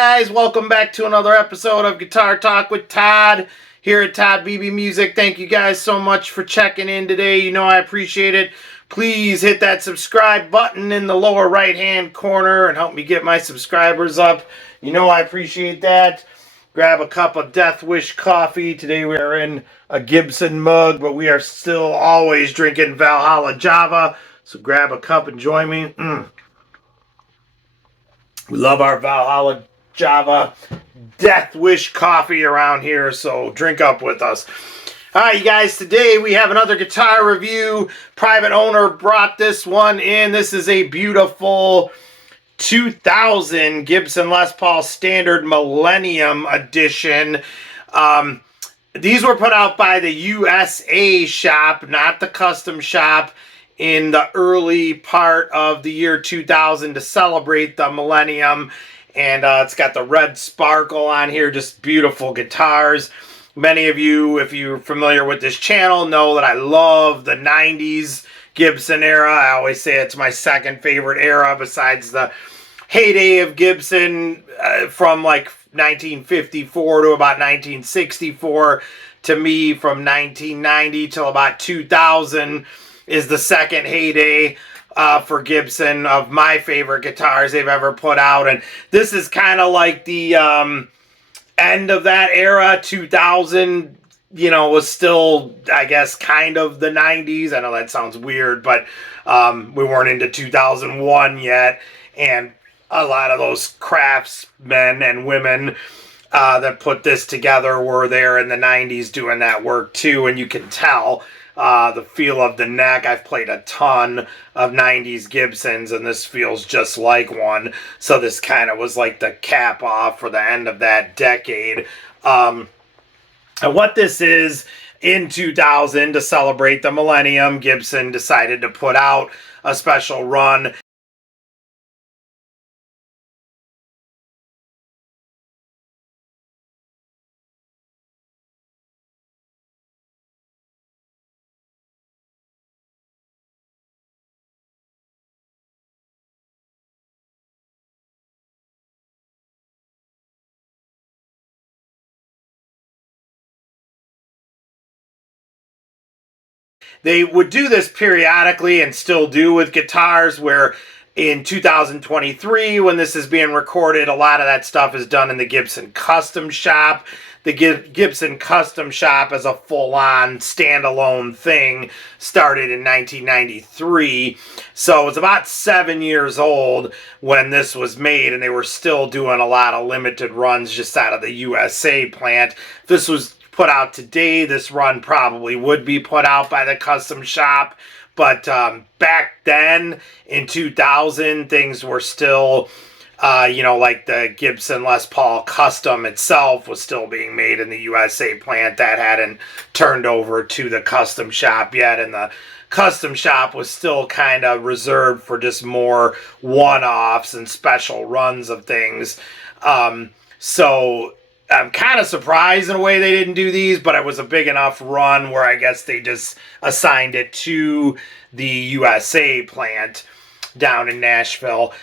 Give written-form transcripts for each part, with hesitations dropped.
guys, welcome back to another episode of Guitar Talk with Todd here at Todd Beebe Music. Thank you guys so much for checking in today. You know I appreciate it. Please hit that subscribe button in the lower right hand corner and help me get my subscribers up. You know I appreciate that. Grab a cup of Death Wish coffee. Today we are in a Gibson mug, but we are still always drinking Valhalla Java. So grab a cup and join me. We love our Valhalla Java Death Wish coffee around here, so drink up with us. All right, you guys, today we have another guitar review. Private owner brought this one in. This is a beautiful 2000 Gibson Les Paul Standard Millennium Edition. These were put out by the USA shop, not the custom shop, in the early part of the year 2000 to celebrate the Millennium. And it's got the red sparkle on here, just beautiful guitars. Many of you, if you're familiar with this channel, know that I love the 90s Gibson era. I always say it's my second favorite era besides the heyday of Gibson from like 1954 to about 1964. To me, from 1990 till about 2000 is the second heyday for Gibson of my favorite guitars they've ever put out. And this is kind of like the end of that era. 2000, you know, was still, I guess, kind of the 90s. I know that sounds weird, but we weren't into 2001 yet. And a lot of those craftsmen and women that put this together were there in the 90s doing that work too. And you can tell the feel of the neck. I've played a ton of 90s Gibsons, and this feels just like one. So this kind of was like the cap off for the end of that decade. And what this is, in 2000, to celebrate the Millennium, Gibson decided to put out a special run. They would do this periodically and still do with guitars, where in 2023, when this is being recorded, a lot of that stuff is done in the Gibson Custom shop. The Gibson Custom shop as a full-on standalone thing started in 1993. So it's about 7 years old when this was made, and they were still doing a lot of limited runs just out of the USA plant. This was put out today, this run probably would be put out by the custom shop, but back then in 2000 things were still you know, like the Gibson Les Paul Custom itself was still being made in the USA plant. That hadn't turned over to the custom shop yet, and the custom shop was still kind of reserved for just more one-offs and special runs of things. So I'm kind of surprised in a way they didn't do these, but it was a big enough run where I guess they just assigned it to the USA plant down in Nashville.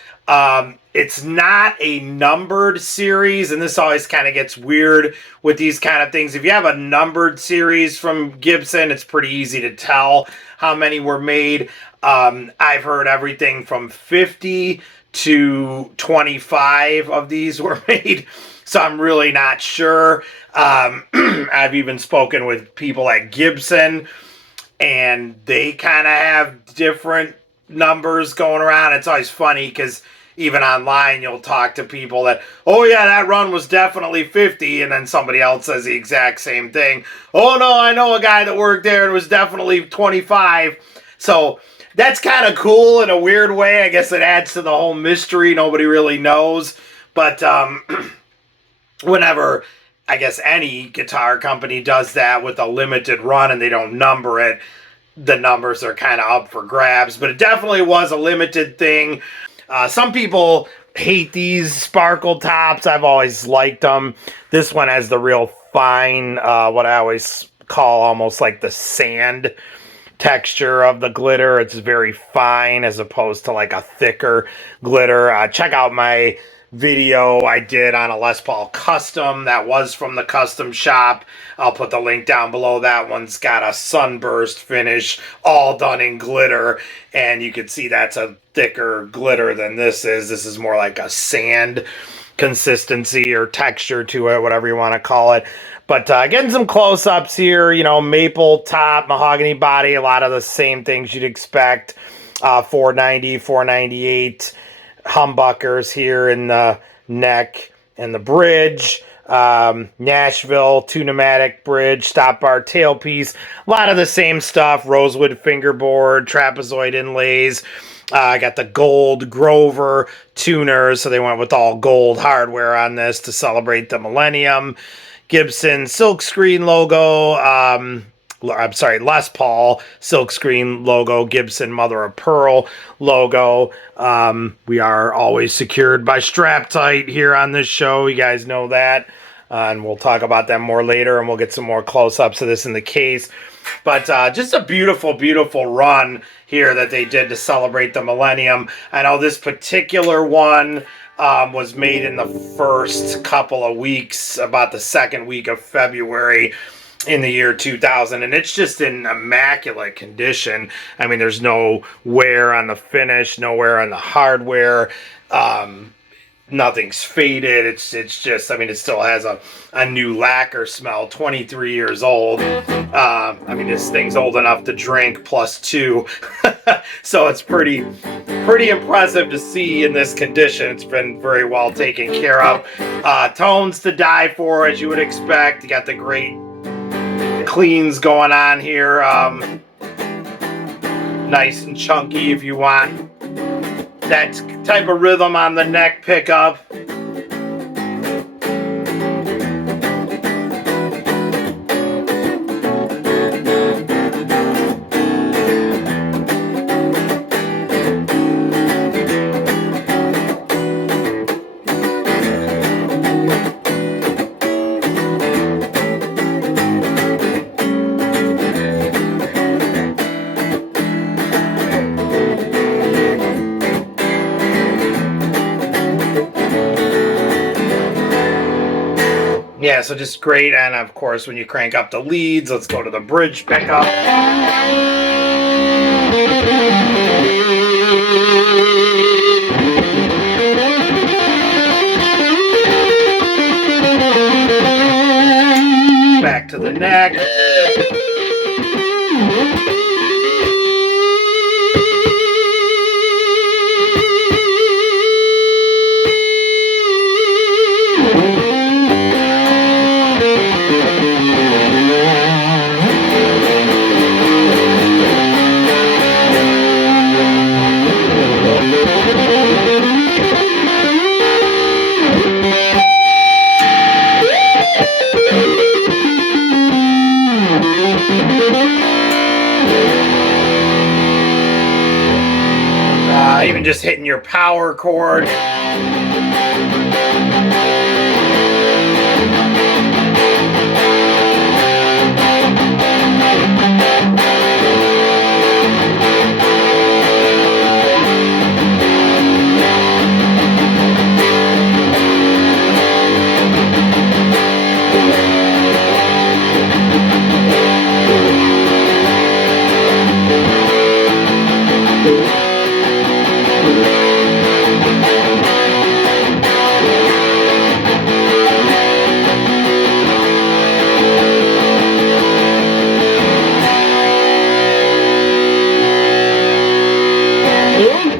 It's not a numbered series, and this always kind of gets weird with these kind of things. If you have a numbered series from Gibson, it's pretty easy to tell how many were made. I've heard everything from 50 to 25 of these were made. So I'm really not sure. I've even spoken with people at Gibson, and they kind of have different numbers going around. It's always funny because even online you'll talk to people that, oh yeah, that run was definitely 50, and then somebody else says the exact same thing. Oh no, I know a guy that worked there and it was definitely 25. So that's kind of cool in a weird way. I guess it adds to the whole mystery. Nobody really knows. But whenever, I guess, any guitar company does that with a limited run and they don't number it, the numbers are kind of up for grabs. But it definitely was a limited thing. Some people hate these sparkle tops. I've always liked them. This one has the real fine, what I always call almost like the sand texture of the glitter. It's very fine as opposed to like a thicker glitter. Check out my video I did on a Les Paul Custom that was from the custom shop. I'll put the link down below. That one's got a sunburst finish, all done in glitter, and you can see that's a thicker glitter than this is. This is more like a sand consistency or texture to it, whatever you want to call it. But getting some close-ups here, you know, maple top, mahogany body, a lot of the same things you'd expect. 490, 498 humbuckers here in the neck and the bridge. Nashville 2 pneumatic bridge, stop bar tailpiece, a lot of the same stuff. Rosewood fingerboard, trapezoid inlays. I got the gold Grover tuners, so they went with all gold hardware on this to celebrate the Millennium. Gibson silkscreen logo. I'm sorry, Les Paul silkscreen logo, Gibson mother of pearl logo. We are always secured by Straptight here on this show. You guys know that. And we'll talk about them more later, and we'll get some more close-ups of this in the case. But just a beautiful, beautiful run here that they did to celebrate the Millennium. I know this particular one was made in the first couple of weeks, about the second week of February in the year 2000, and it's just in immaculate condition. I mean, there's no wear on the finish, no wear on the hardware. Nothing's faded. It's just, I mean, it still has a new lacquer smell. 23 years old. I mean, this thing's old enough to drink +2. So it's pretty impressive to see in this condition. It's been very well taken care of. Tones to die for, as you would expect. You got the great cleans going on here. Nice and chunky if you want that type of rhythm on the neck pickup. Yeah, so just great. And of course, when you crank up the leads, let's go to the bridge pickup. Back to the neck. Even just hitting your power cord.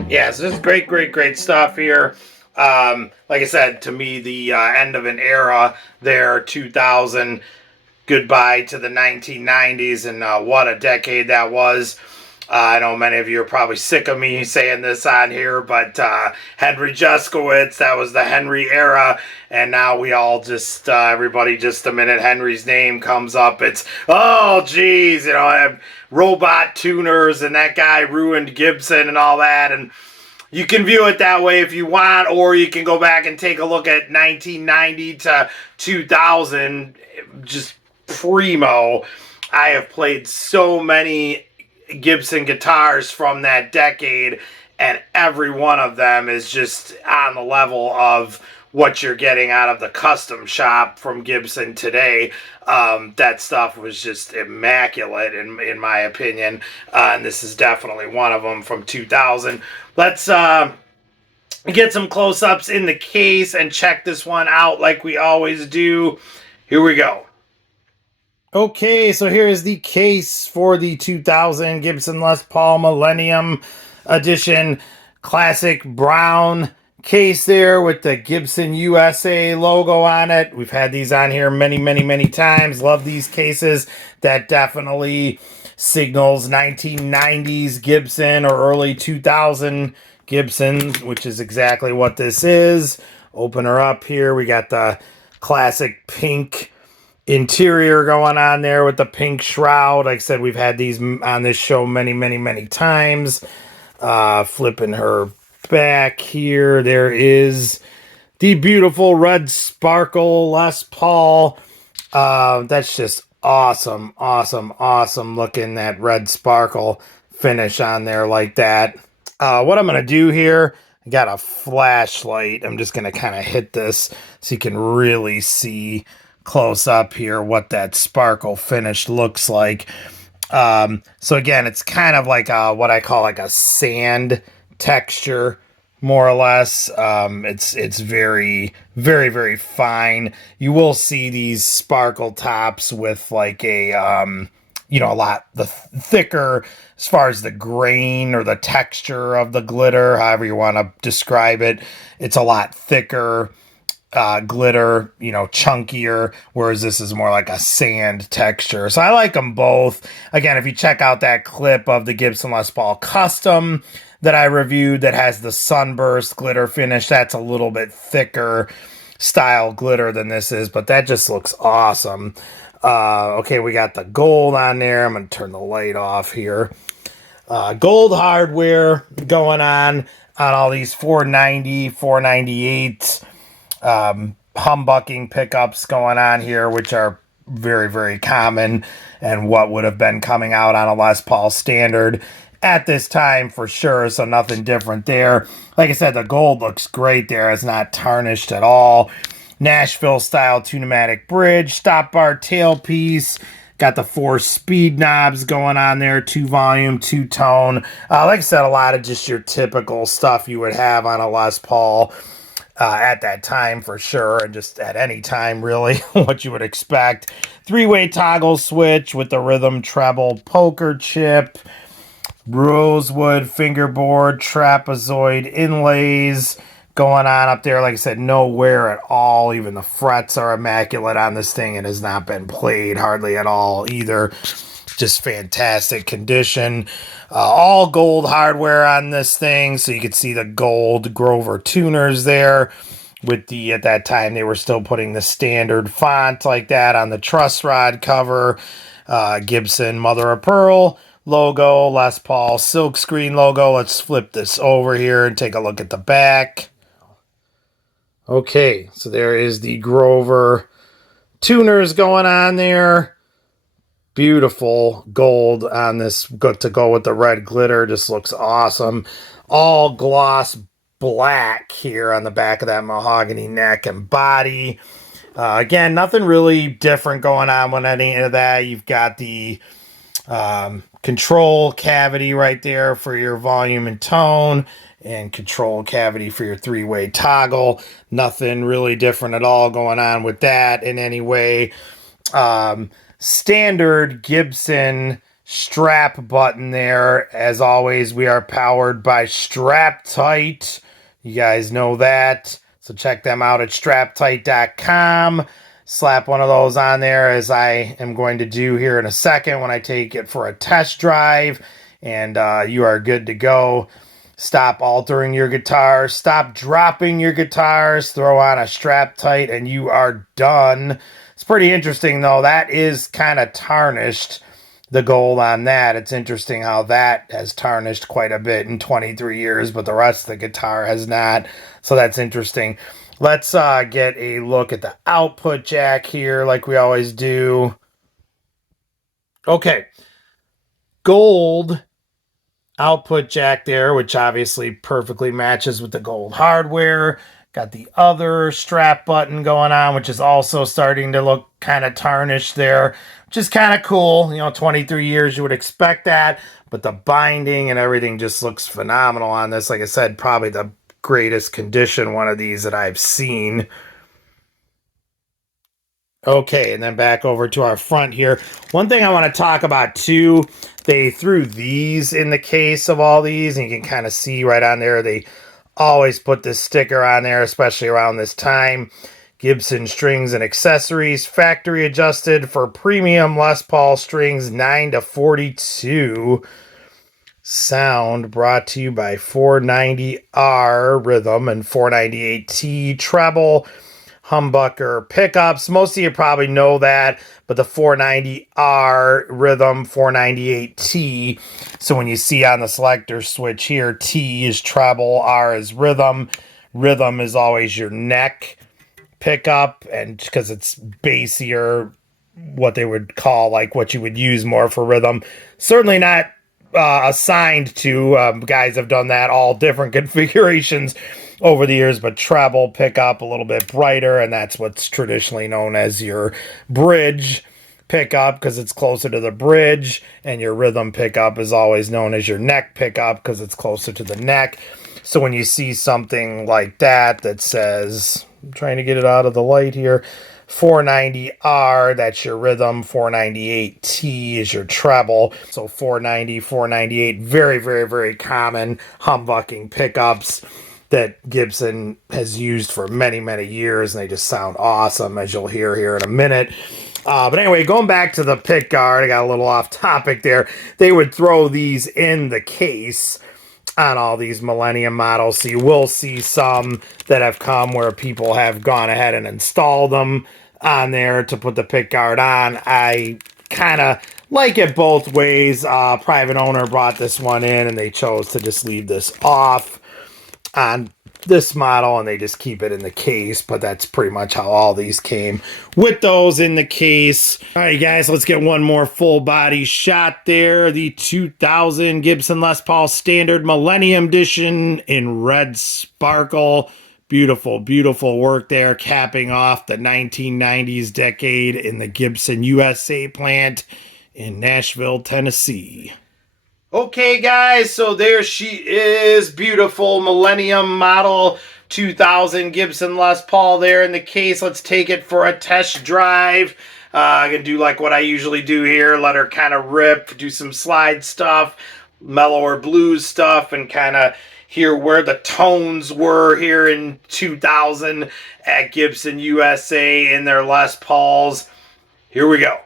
Yeah, so this is great stuff here. Like I said, to me, the end of an era there, 2000. Goodbye to the 1990s, and what a decade that was. I know many of you are probably sick of me saying this on here, but Henry Juskowitz, that was the Henry era, and now we all just, everybody, just the minute Henry's name comes up, it's, oh, geez, you know, I have robot tuners, and that guy ruined Gibson and all that, and you can view it that way if you want, or you can go back and take a look at 1990 to 2000, just primo. I have played so many Gibson guitars from that decade, and every one of them is just on the level of what you're getting out of the custom shop from Gibson today. That stuff was just immaculate in my opinion, and this is definitely one of them from 2000. Let's get some close-ups in the case and check this one out like we always do. Here we go. Okay, so here is the case for the 2000 Gibson Les Paul Millennium Edition Classic Brown case there with the Gibson USA logo on it. We've had these on here many times. Love these cases. That definitely signals 1990s Gibson or early 2000 Gibson, which is exactly what this is. Open her up here. We got the classic pink interior going on there with the pink shroud. Like I said, we've had these on this show many times. Flipping her back here, there is the beautiful red sparkle Les Paul. That's just awesome looking, that red sparkle finish on there like that. What I'm going to do here, I got a flashlight. I'm just going to kind of hit this so you can really see close up here what that sparkle finish looks like. So again, it's kind of like what I call like a sand texture, more or less. It's very fine. You will see these sparkle tops with like a a lot thicker as far as the grain or the texture of the glitter, however you want to describe it. It's a lot thicker glitter, chunkier, whereas this is more like a sand texture. So I like them both. Again, if you check out that clip of the Gibson Les Paul Custom that I reviewed that has the sunburst glitter finish, that's a little bit thicker style glitter than this is, but that just looks awesome. Okay, we got the gold on there. I'm going to turn the light off here. Gold hardware going on all these 490, 498 humbucking pickups going on here, which are very common and what would have been coming out on a Les Paul standard at this time for sure. So nothing different there. Like I said, the gold looks great there. It's not tarnished at all. Nashville style 2-pneumatic bridge, stop bar tailpiece. Got the 4 speed knobs going on there, 2 volume, 2 tone. Like I said, a lot of just your typical stuff you would have on a Les Paul at that time for sure, and just at any time really, what you would expect. 3-way toggle switch with the rhythm treble poker chip, rosewood fingerboard, trapezoid inlays going on up there. Like I said, no wear at all. Even the frets are immaculate on this thing and has not been played hardly at all either. Just fantastic condition. All gold hardware on this thing, so you can see the gold Grover tuners there. With the, at that time, they were still putting the standard font like that on the truss rod cover. Gibson Mother of Pearl logo, Les Paul silkscreen logo. Let's flip this over here and take a look at the back. Okay, so there is the Grover tuners going on there. Beautiful gold on this, good to go with the red glitter. Just looks awesome. All gloss black here on the back of that mahogany neck and body. Again, nothing really different going on with any of that. You've got the control cavity right there for your volume and tone, and control cavity for your 3-way toggle. Nothing really different at all going on with that in any way. Standard Gibson strap button there. As always, we are powered by Straptight. You guys know that. So check them out at straptight.com. Slap one of those on there, as I am going to do here in a second when I take it for a test drive, and you are good to go. Stop altering your guitars, stop dropping your guitars, throw on a Straptight, and you are done. It's pretty interesting, though. That is kind of tarnished, the gold on that. It's interesting how that has tarnished quite a bit in 23 years, but the rest of the guitar has not. So that's interesting. Let's get a look at the output jack here like we always do. Okay. Gold output jack there, which obviously perfectly matches with the gold hardware. Got the other strap button going on, which is also starting to look kind of tarnished there, which is kind of cool. You know, 23 years, you would expect that, but the binding and everything just looks phenomenal on this. Like I said, probably the greatest condition one of these that I've seen. Okay, and then back over to our front here. One thing I want to talk about too, they threw these in the case of all these, and you can kind of see right on there, they always put this sticker on there, especially around this time. Gibson strings and accessories, factory adjusted for premium Les Paul strings 9 to 42. Sound brought to you by 490R rhythm and 498T treble. Humbucker pickups. Most of you probably know that, but the 490R rhythm, 498T. So when you see on the selector switch here, T is treble, R is rhythm. Rhythm is always your neck pickup, and because it's bassier, what they would call like what you would use more for rhythm. Certainly not assigned to. Guys have done that, all different configurations over the years, but treble pickup a little bit brighter, and that's what's traditionally known as your bridge pickup because it's closer to the bridge, and your rhythm pickup is always known as your neck pickup because it's closer to the neck. So when you see something like that that says, I'm trying to get it out of the light here, 490R, that's your rhythm. 498T is your treble. So 490, 498, very, very, very common humbucking pickups that Gibson has used for many, many years, and they just sound awesome, as you'll hear here in a minute. But anyway, going back to the pick guard, I got a little off topic there. They would throw these in the case on all these Millennium models, so you will see some that have come where people have gone ahead and installed them on there to put the pick guard on. I kind of like it both ways. Private owner brought this one in, and they chose to just leave this off on this model, and they just keep it in the case, but that's pretty much how all these came with those in the case. All right, guys, let's get one more full body shot there. The 2000 Gibson Les Paul Standard Millennium Edition in red sparkle. Beautiful, beautiful work there, capping off the 1990s decade in the Gibson USA plant in Nashville, Tennessee. Okay, guys, so there she is. Beautiful Millennium model 2000 Gibson Les Paul there in the case. Let's take it for a test drive. I'm going to do like what I usually do here. Let her kind of rip, do some slide stuff, mellower blues stuff, and kind of hear where the tones were here in 2000 at Gibson USA in their Les Pauls. Here we go.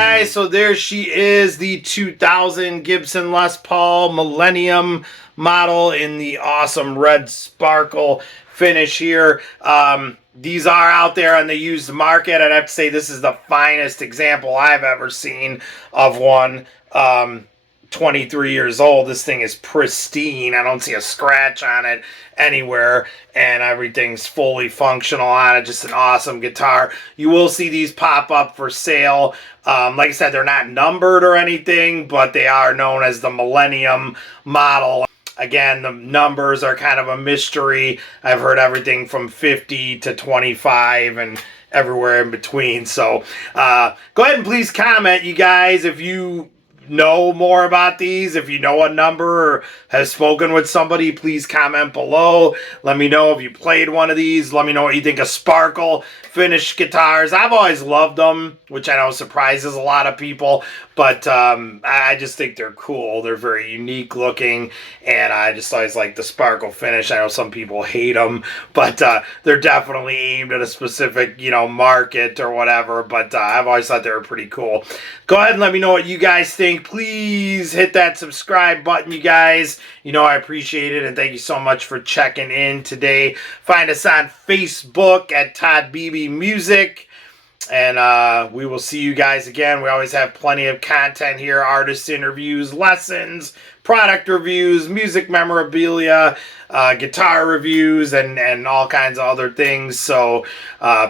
guys, so there she is, the 2000 Gibson Les Paul Millennium model in the awesome red sparkle finish here. These are out there on the used market. I'd have to say this is the finest example I've ever seen of one. 23 years old. This thing is pristine. I don't see a scratch on it anywhere, and everything's fully functional on it. Just an awesome guitar. You will see these pop up for sale. Like I said, they're not numbered or anything, but they are known as the Millennium model. Again, the numbers are kind of a mystery. I've heard everything from 50 to 25 and everywhere in between. So go ahead and please comment, you guys, if you know more about these. If you know a number or have spoken with somebody, please comment below. Let me know if you played one of these. Let me know what you think of sparkle finish guitars. I've always loved them, which I know surprises a lot of people, but I just think they're cool. They're very unique looking, and I just always like the sparkle finish. I know some people hate them, but they're definitely aimed at a specific, market or whatever, but I've always thought they were pretty cool. Go ahead and let me know what you guys think. Please hit that subscribe button, you guys. I appreciate it, and thank you so much for checking in today. Find us on Facebook at Todd Beebe Music, and we will see you guys again. We always have plenty of content here: artist interviews, lessons, product reviews, music memorabilia, guitar reviews, and all kinds of other things. So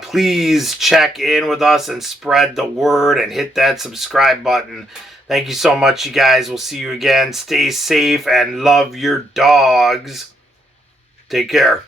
please check in with us and spread the word and hit that subscribe button. Thank you so much, you guys. We'll see you again. Stay safe and love your dogs. Take care.